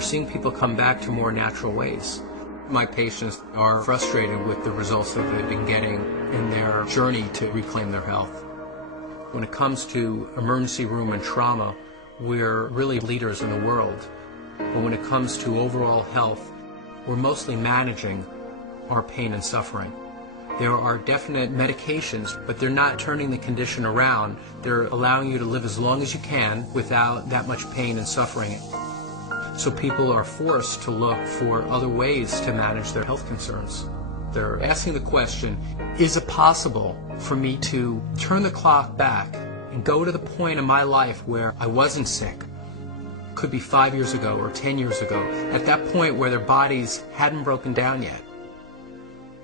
we're seeing people come back to more natural ways. My patients are frustrated with the results that they've been getting in their journey to reclaim their health. When it comes to emergency room and trauma, we're really leaders in the world. But when it comes to overall health, we're mostly managing our pain and suffering. There are definite medications, but they're not turning the condition around. They're allowing you to live as long as you can without that much pain and suffering. So people are forced to look for other ways to manage their health concerns. They're asking the question, is it possible for me to turn the clock back and go to the point in my life where I wasn't sick? Could be 5 years ago or 10 years ago, at that point where their bodies hadn't broken down yet.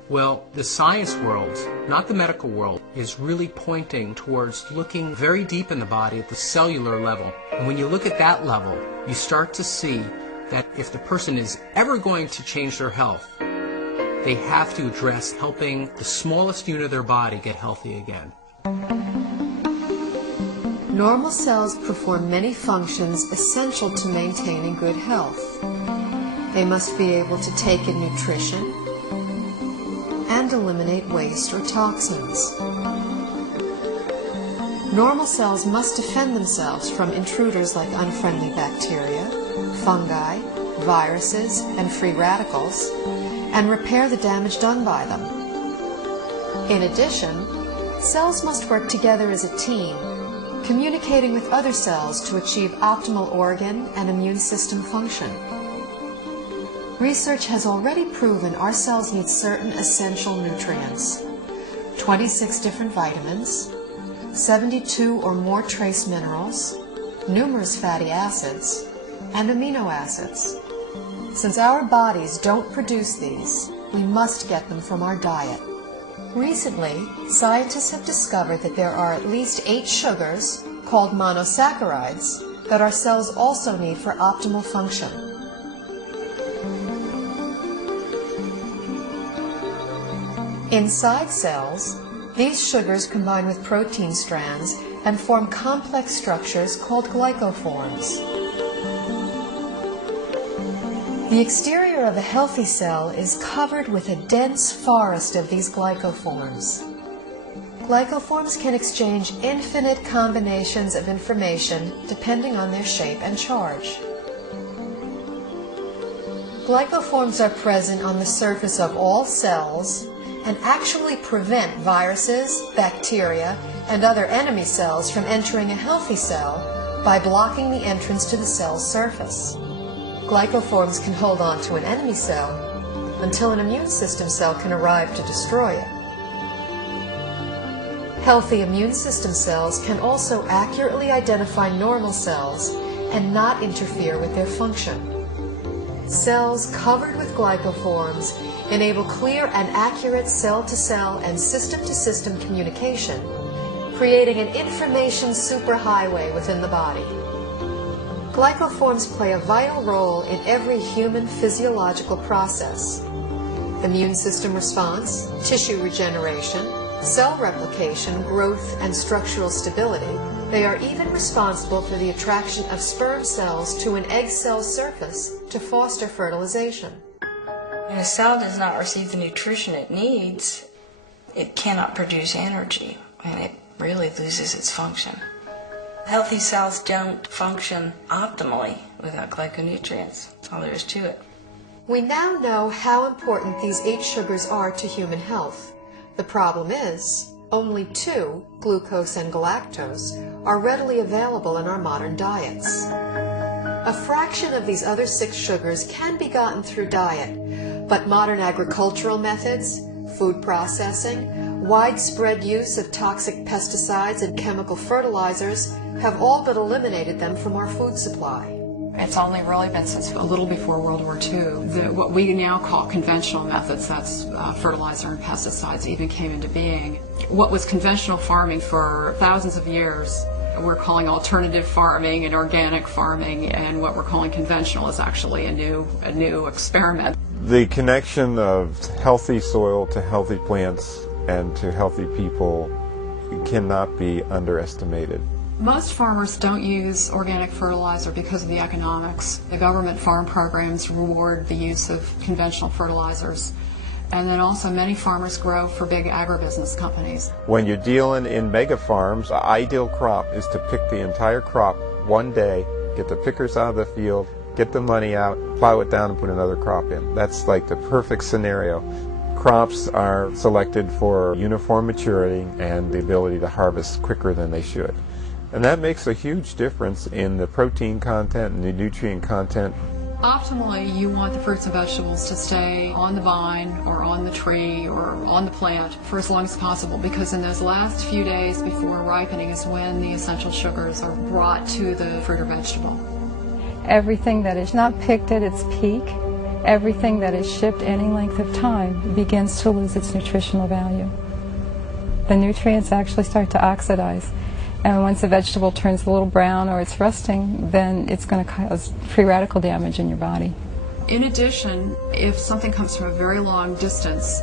Well, the science world, not the medical world, is really pointing towards looking very deep in the body at the cellular level. And when you look at that level, you start to see that if the person is ever going to change their health, they have to address helping the smallest unit of their body get healthy again. Normal cells perform many functions essential to maintaining good health. They must be able to take in nutrition and eliminate waste or toxins. Normal cells must defend themselves from intruders like unfriendly bacteria, fungi, viruses, and free radicals, and repair the damage done by them. In addition, cells must work together as a team, communicating with other cells to achieve optimal organ and immune system function. Research has already proven our cells need certain essential nutrients, 26 different vitamins, 72 or more trace minerals, numerous fatty acids, and amino acids. Since our bodies don't produce these, we must get them from our diet. Recently, scientists have discovered that there are at least 8 sugars, called monosaccharides, that our cells also need for optimal function. Inside cells, these sugars combine with protein strands and form complex structures called glycoforms. The exterior of a healthy cell is covered with a dense forest of these glycoforms. Glycoforms can exchange infinite combinations of information depending on their shape and charge. Glycoforms are present on the surface of all cells and actually prevent viruses, bacteria, and other enemy cells from entering a healthy cell by blocking the entrance to the cell's surface. Glycoforms can hold on to an enemy cell until an immune system cell can arrive to destroy it. Healthy immune system cells can also accurately identify normal cells and not interfere with their function. Cells covered with glycoforms enable clear and accurate cell-to-cell and system-to-system communication, creating an information superhighway within the body. Glycoforms play a vital role in every human physiological process: immune system response, tissue regeneration, cell replication, growth, and structural stability. They are even responsible for the attraction of sperm cells to an egg cell surface to foster fertilization. When a cell does not receive the nutrition it needs, it cannot produce energy, and it really loses its function. Healthy cells don't function optimally without glyconutrients. That's all there is to it. We now know how important these 8 sugars are to human health. The problem is, only 2, glucose and galactose, are readily available in our modern diets. A fraction of these other 6 sugars can be gotten through diet, but modern agricultural methods, food processing, widespread use of toxic pesticides and chemical fertilizers have all but eliminated them from our food supply. It's only really been since a little before World War II that what we now call conventional methods, that's fertilizer and pesticides, even came into being. What was conventional farming for thousands of years, we're calling alternative farming and organic farming, and what we're calling conventional is actually a new experiment. The connection of healthy soil to healthy plants and to healthy people cannot be underestimated. Most farmers don't use organic fertilizer because of the economics. The government farm programs reward the use of conventional fertilizers. And then also many farmers grow for big agribusiness companies. When you're dealing in mega farms, the ideal crop is to pick the entire crop one day, get the pickers out of the field, get the money out, plow it down and put another crop in. That's like the perfect scenario. Crops are selected for uniform maturity and the ability to harvest quicker than they should. And that makes a huge difference in the protein content and the nutrient content. Optimally, you want the fruits and vegetables to stay on the vine or on the tree or on the plant for as long as possible, because in those last few days before ripening is when the essential sugars are brought to the fruit or vegetable. Everything that is not picked at its peak, everything that is shipped any length of time begins to lose its nutritional value. The nutrients actually start to oxidize. And once a vegetable turns a little brown or it's rusting, then it's going to cause free radical damage in your body. In addition, if something comes from a very long distance,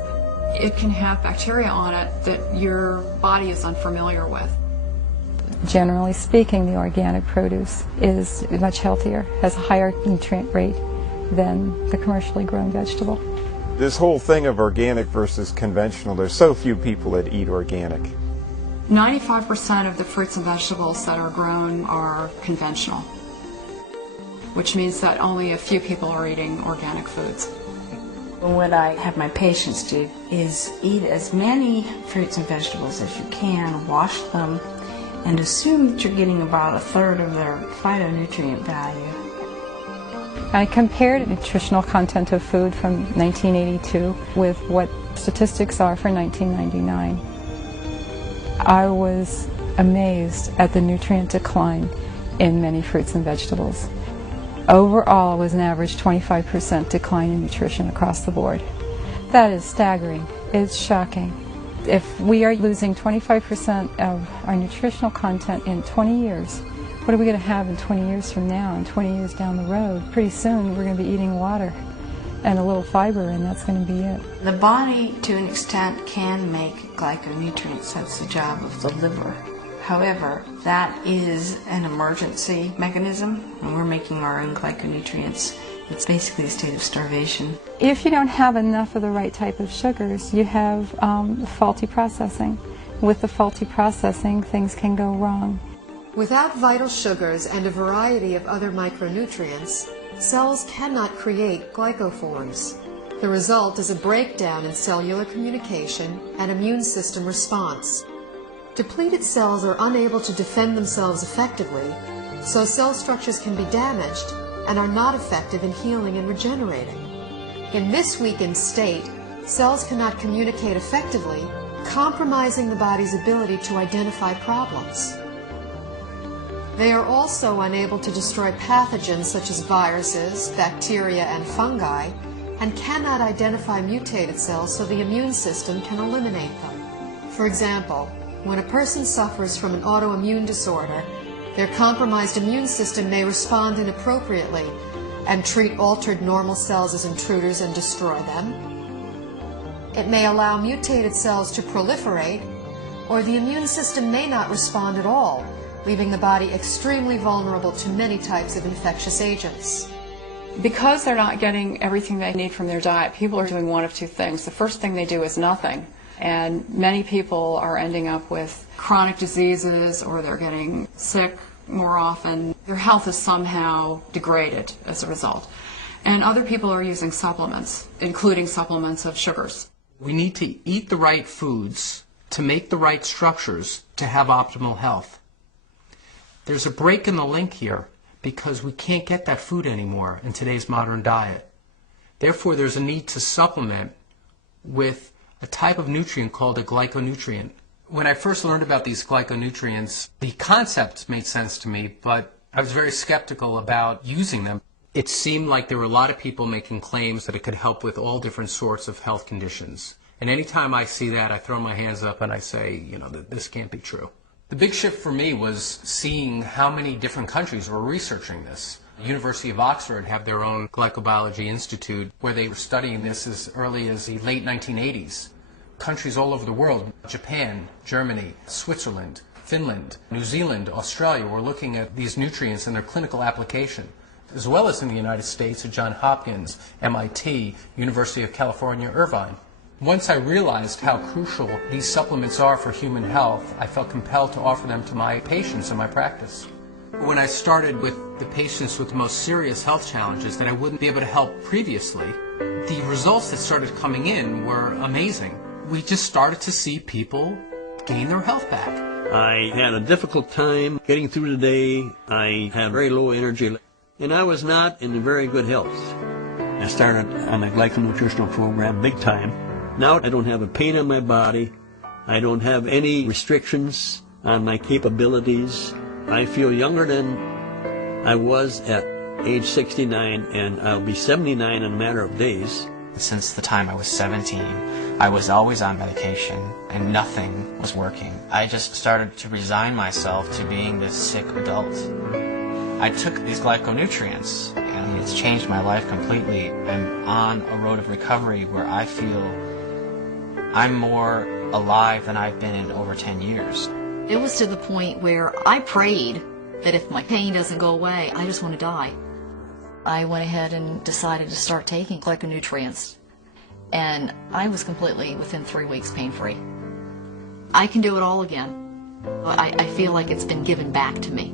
it can have bacteria on it that your body is unfamiliar with. Generally speaking, the organic produce is much healthier, has a higher nutrient rate than the commercially grown vegetable. This whole thing of organic versus conventional, there's so few people that eat organic. 95% of the fruits and vegetables that are grown are conventional, which means that only a few people are eating organic foods. What I have my patients do is eat as many fruits and vegetables as you can, wash them, and assume that you're getting about a third of their phytonutrient value. I compared nutritional content of food from 1982 with what statistics are for 1999. I was amazed at the nutrient decline in many fruits and vegetables. Overall, it was an average 25% decline in nutrition across the board. That is staggering. It's shocking. If we are losing 25% of our nutritional content in 20 years, what are we going to have in 20 years from now and 20 years down the road? Pretty soon we're going to be eating water and a little fiber, and that's going to be it. The body, to an extent, can make glyconutrients. That's the job of the liver. However, that is an emergency mechanism, and we're making our own glyconutrients. It's basically a state of starvation. If you don't have enough of the right type of sugars, you have faulty processing. With the faulty processing, things can go wrong. Without vital sugars and a variety of other micronutrients, cells cannot create glycoforms. The result is a breakdown in cellular communication and immune system response. Depleted cells are unable to defend themselves effectively, so cell structures can be damaged and are not effective in healing and regenerating. In this weakened state, cells cannot communicate effectively, compromising the body's ability to identify problems. They are also unable to destroy pathogens such as viruses, bacteria, and fungi, and cannot identify mutated cells so the immune system can eliminate them. For example, when a person suffers from an autoimmune disorder, their compromised immune system may respond inappropriately and treat altered normal cells as intruders and destroy them. It may allow mutated cells to proliferate, or the immune system may not respond at all, leaving the body extremely vulnerable to many types of infectious agents. Because they're not getting everything they need from their diet, people are doing one of two things. The first thing they do is nothing, and many people are ending up with chronic diseases, or they're getting sick more often. Their health is somehow degraded as a result. And other people are using supplements, including supplements of sugars. We need to eat the right foods to make the right structures to have optimal health. There's a break in the link here because we can't get that food anymore in today's modern diet. Therefore, there's a need to supplement with a type of nutrient called a glyconutrient. When I first learned about these glyconutrients, the concepts made sense to me, but I was very skeptical about using them. It seemed like there were a lot of people making claims that it could help with all different sorts of health conditions. And anytime I see that, I throw my hands up and I say, this can't be true. The big shift for me was seeing how many different countries were researching this. The University of Oxford have their own glycobiology institute where they were studying this as early as the late 1980s. Countries all over the world, Japan, Germany, Switzerland, Finland, New Zealand, Australia were looking at these nutrients and their clinical application, as well as in the United States at Johns Hopkins, MIT, University of California, Irvine. Once I realized how crucial these supplements are for human health, I felt compelled to offer them to my patients in my practice. When I started with the patients with the most serious health challenges that I wouldn't be able to help previously, the results that started coming in were amazing. We just started to see people gain their health back. I had a difficult time getting through the day. I had very low energy, and I was not in very good health. I started on a glyconutritional program big time. Now I don't have a pain in my body. I don't have any restrictions on my capabilities. I feel younger than I was at age 69, and I'll be 79 in a matter of days. Since the time I was 17, I was always on medication and nothing was working. I just started to resign myself to being this sick adult. I took these glyconutrients and it's changed my life completely. I'm on a road of recovery where I feel I'm more alive than I've been in over 10 years. It was to the point where I prayed that if my pain doesn't go away, I just want to die. I went ahead and decided to start taking glyconutrients, and I was completely, within 3 weeks, pain-free. I can do it all again. I feel like it's been given back to me,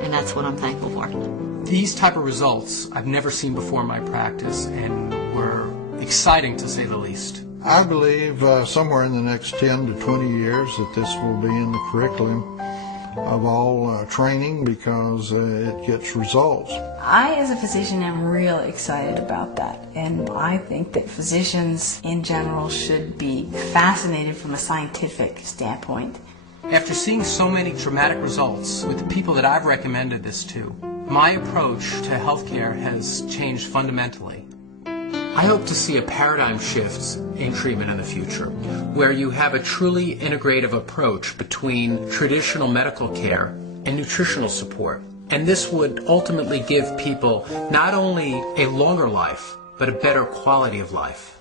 and that's what I'm thankful for. These type of results I've never seen before in my practice and were exciting to say the least. I believe somewhere in the next 10 to 20 years that this will be in the curriculum of all training because it gets results. I, as a physician, am real excited about that, and I think that physicians in general should be fascinated from a scientific standpoint. After seeing so many dramatic results with the people that I've recommended this to, my approach to healthcare has changed fundamentally. I hope to see a paradigm shift in treatment in the future, where you have a truly integrative approach between traditional medical care and nutritional support. And this would ultimately give people not only a longer life, but a better quality of life.